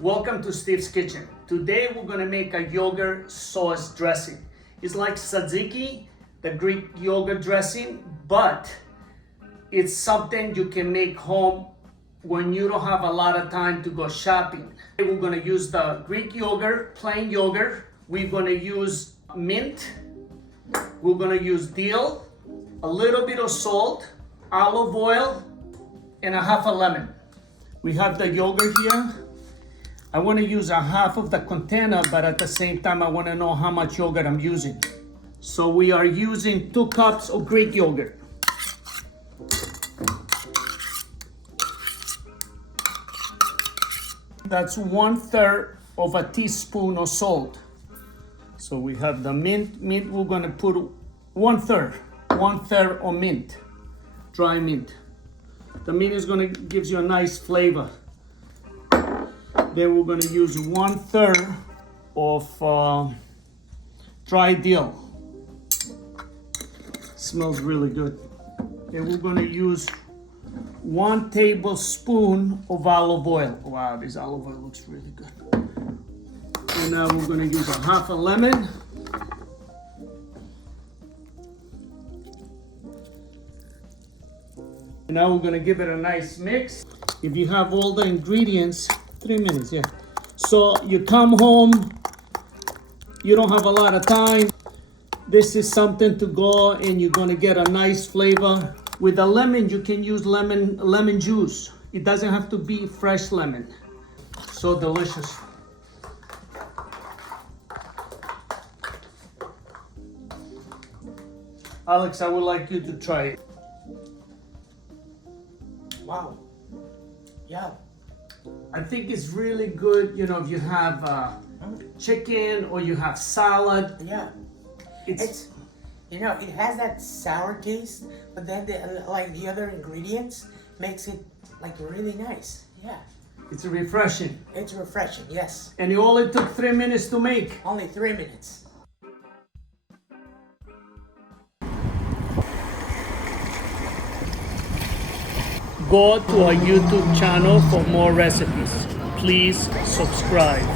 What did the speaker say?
Welcome to Steve's Kitchen. Today we're gonna make a yogurt sauce dressing. It's like tzatziki, the Greek yogurt dressing, but it's something you can make home when you don't have a lot of time to go shopping. We're gonna use the Greek yogurt, plain yogurt. We're gonna use mint. We're gonna use dill, a little bit of salt, olive oil, and a half a lemon. We have the yogurt here. I want to use a half of the container, but at the same time, I want to know how much yogurt I'm using. So we are using 2 cups of Greek yogurt. That's 1/3 of a teaspoon of salt. So we have the mint. Mint, we're going to put 1/3 of mint, dry mint. The mint is going to give you a nice flavor. Then we're going to use 1/3 of dry dill. Smells really good. And we're going to use 1 tablespoon of olive oil. Wow, this olive oil looks really good. And now we're going to use a half a lemon. And now we're going to give it a nice mix. If you have all the ingredients, 3 minutes, yeah. So you come home, you don't have a lot of time. This is something to go and you're gonna get a nice flavor. With the lemon, you can use lemon juice. It doesn't have to be fresh lemon. So delicious. Alex, I would like you to try it. Wow. Yeah. I think it's really good, you know, if you have chicken or you have salad. Yeah. It's you know, it has that sour taste, but then the other ingredients makes it like really nice. Yeah. It's refreshing. It's refreshing, yes. And it only took 3 minutes to make. Only 3 minutes. Go to our YouTube channel for more recipes. Please subscribe.